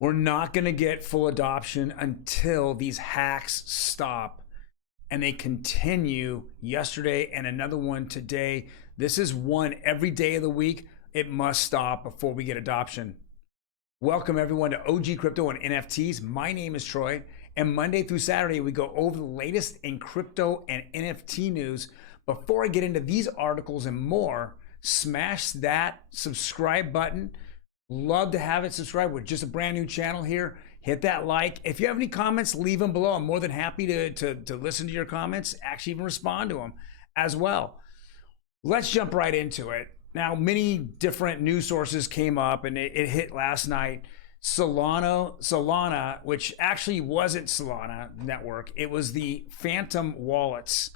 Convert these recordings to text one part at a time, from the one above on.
We're not going to get full adoption until these hacks stop, and they continue yesterday and another one today. This is one every day of the week. It must stop before we get adoption. Welcome everyone to OG Crypto and NFTs. My name is Troy, and Monday through Saturday we go over the latest in crypto and NFT news. Before I get into these articles and more, smash that subscribe button. Love to have it subscribed. With just a brand new channel here. Hit that like. If you have any comments, leave them below. I'm more than happy to listen to your comments, actually even respond to them as well. Let's jump right into it. Now, many different news sources came up, and it hit last night. Solana, which actually wasn't Solana Network. It was the Phantom wallets.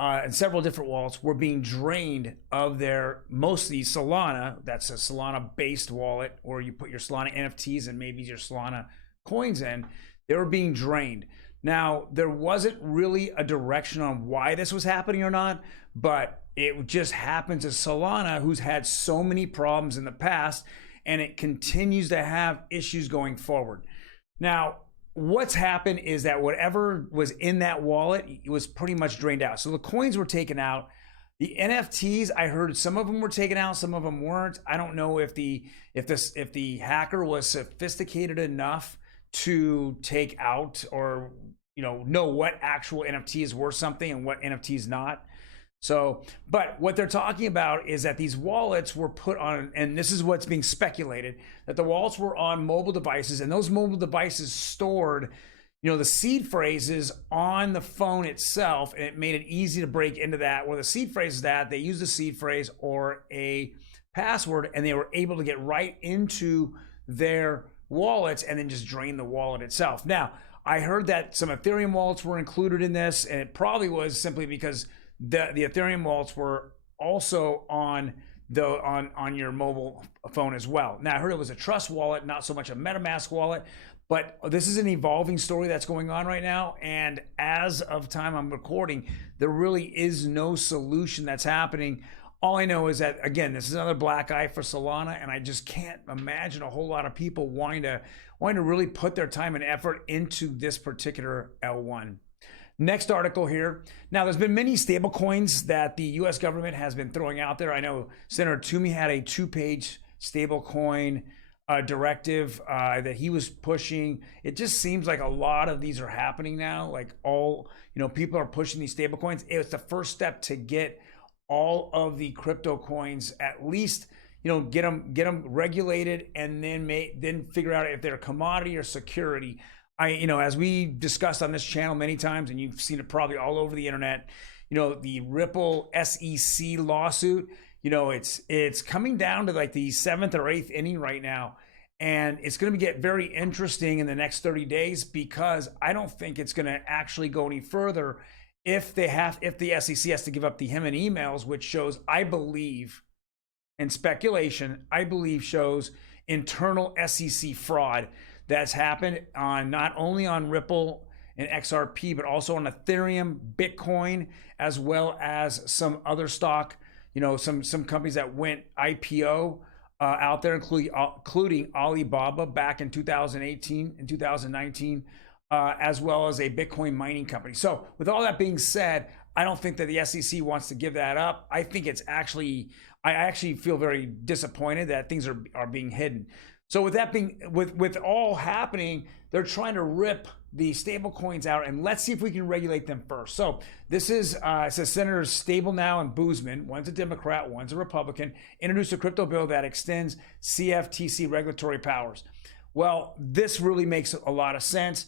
And several different wallets were being drained of their, mostly Solana. That's a Solana based wallet, or you put your Solana NFTs and maybe your Solana coins in. They were being drained. Now, there wasn't really a direction on why this was happening or not, but it just happens as Solana, who's had so many problems in the past, and it continues to have issues going forward. Now, what's happened is that whatever was in that wallet, it was pretty much drained out. So the coins were taken out. The NFTs, I heard some of them were taken out, some of them weren't. I don't know if the hacker was sophisticated enough to take out or know what actual NFT is worth something and what NFT is not. So, but what they're talking about is that these wallets were put on, and this is what's being speculated, that the wallets were on mobile devices, and those mobile devices stored, the seed phrases on the phone itself, and it made it easy to break into that. Where the seed phrase is that they used a seed phrase or a password, and they were able to get right into their wallets and then just drain the wallet itself. Now, I heard that some Ethereum wallets were included in this, and it probably was simply because the Ethereum wallets were also on your mobile phone as well. Now, I heard it was a Trust wallet, not so much a MetaMask wallet, but this is an evolving story that's going on right now. And as of time I'm recording, there really is no solution that's happening. All I know is that, again, this is another black eye for Solana, and I just can't imagine a whole lot of people wanting to really put their time and effort into this particular L1. Next article here. Now, there's been many stablecoins that the U.S. government has been throwing out there. I know Senator Toomey had a 2-page stablecoin directive that he was pushing. It just seems like a lot of these are happening now. Like people are pushing these stablecoins. It's the first step to get all of the crypto coins, at least get them regulated, and then figure out if they're a commodity or security. As we discussed on this channel many times, and you've seen it probably all over the internet, the Ripple SEC lawsuit, it's coming down to like the 7th or 8th inning right now. And it's going to get very interesting in the next 30 days, because I don't think it's going to actually go any further if the SEC has to give up the him and emails, which shows, I believe, and speculation, shows internal SEC fraud that's happened on not only on Ripple and XRP, but also on Ethereum, Bitcoin, as well as some other stock, some companies that went IPO out there, including Alibaba back in 2018 and 2019, as well as a Bitcoin mining company. So with all that being said, I don't think that the SEC wants to give that up. I think I actually feel very disappointed that things are being hidden. So with that being, with all happening, they're trying to rip the stable coins out, and let's see if we can regulate them first. So this is, it says Senators Stabenow and Boozman, one's a Democrat, one's a Republican, introduced a crypto bill that extends CFTC regulatory powers. Well, this really makes a lot of sense.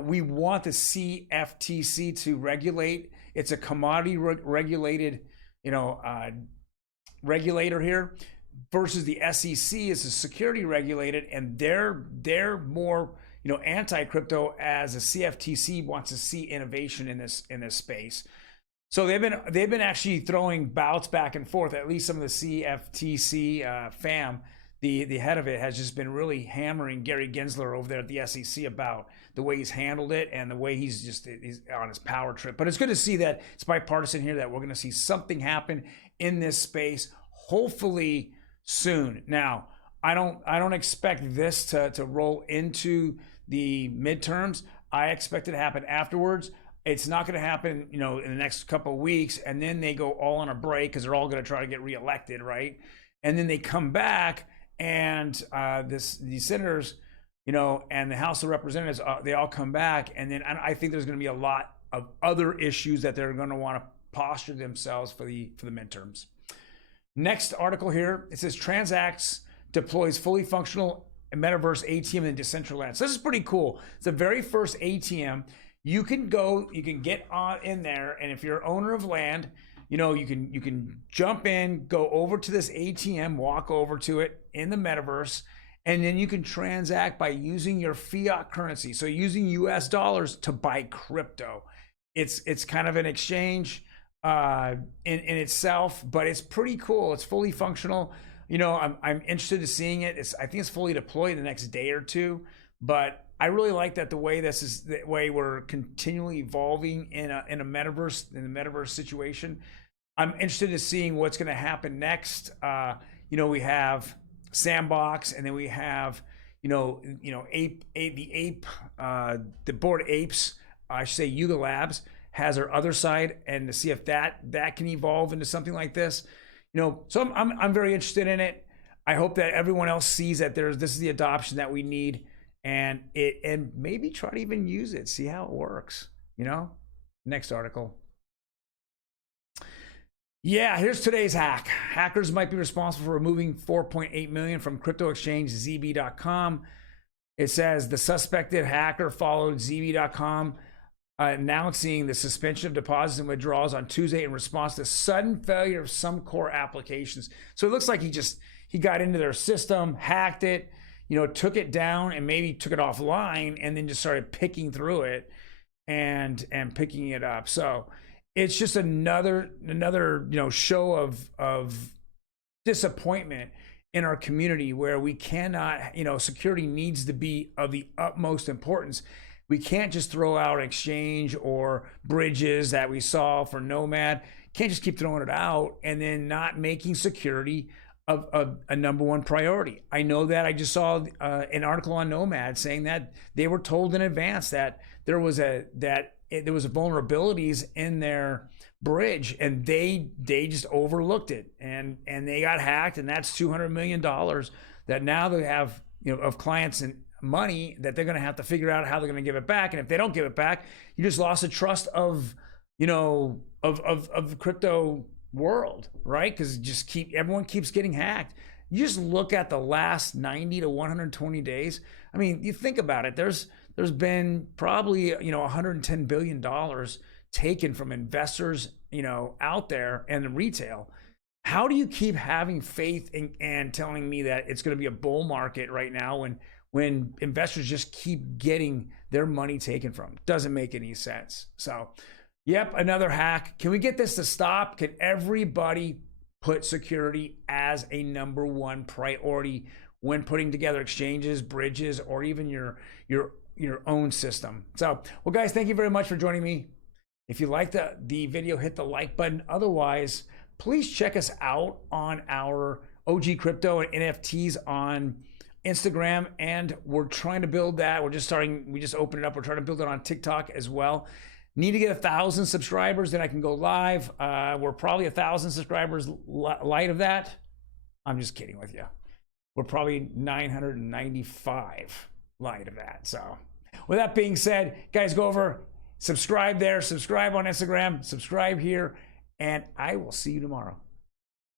We want the CFTC to regulate. It's a commodity regulated, regulator here, versus the SEC is a security regulated, and they're more anti-crypto, as the CFTC wants to see innovation in this space. So they've been actually throwing bouts back and forth. At least some of the CFTC fam, the head of it, has just been really hammering Gary Gensler over there at the SEC about the way he's handled it and the way he's on his power trip. But it's good to see that it's bipartisan here, that we're going to see something happen in this space, hopefully soon. Now, I don't expect this to roll into the midterms. I expect it to happen afterwards. It's not going to happen, in the next couple of weeks, and then they go all on a break because they're all going to try to get reelected, right? And then they come back, and these senators, and the House of Representatives, they all come back, and then I think there's going to be a lot of other issues that they're going to want to posture themselves for the midterms. Next article here, it says Transacts deploys fully functional metaverse ATM in Decentraland. So this is pretty cool. It's the very first ATM. You can get on in there, and if you're an owner of land, you can jump in, go over to this ATM, walk over to it in the metaverse, and then you can transact by using your fiat currency. So using US dollars to buy crypto. It's kind of an exchange in itself, but it's pretty cool. It's fully functional. I'm interested in seeing it. I think it's fully deployed the next day or two, but I really like that the way we're continually evolving in the metaverse situation. I'm interested in seeing what's going to happen next. We have Sandbox, and then we have the Bored Apes. I should say Yuga Labs has their other side, and to see if that can evolve into something like this. So I'm very interested in it. I hope that everyone else sees that this is the adoption that we need, and maybe try to even use it, see how it works. Next article. Yeah, here's today's hack. Hackers might be responsible for removing 4.8 million from crypto exchange ZB.com. It says the suspected hacker followed ZB.com, announcing the suspension of deposits and withdrawals on Tuesday in response to sudden failure of some core applications. So it looks like he got into their system, hacked it, took it down, and maybe took it offline, and then just started picking through it and picking it up. So it's just another show of disappointment in our community, where we cannot, security needs to be of the utmost importance. We can't just throw out exchange or bridges that we saw for Nomad. Can't just keep throwing it out and then not making security a number one priority. I know that I just saw an article on Nomad saying that they were told in advance that there was vulnerabilities in their bridge, and they just overlooked it, and they got hacked, and that's $200 million that now they have of clients and money that they're going to have to figure out how they're going to give it back. And if they don't give it back, you just lost the trust of the crypto world, right? Because everyone keeps getting hacked. You just look at the last 90 to 120 days. I mean, you think about it. There's been probably $110 billion taken from investors out there and retail. How do you keep having faith and telling me that it's going to be a bull market right now when investors just keep getting their money taken from them? Doesn't make any sense. So, yep, another hack. Can we get this to stop? Can everybody put security as a number one priority when putting together exchanges, bridges, or even your own system? So, well, guys, thank you very much for joining me. If you liked the video, hit the like button. Otherwise, please check us out on our OG Crypto and NFTs on Instagram, and we're trying to build that. We just opened it up. We're trying to build it on TikTok as well. Need to get 1,000 subscribers, then I can go live. We're probably 1,000 subscribers light of that. I'm just kidding with you. We're probably 995 light of that. So with that being said, guys, go over, subscribe there, subscribe on Instagram, subscribe here, and I will see you tomorrow.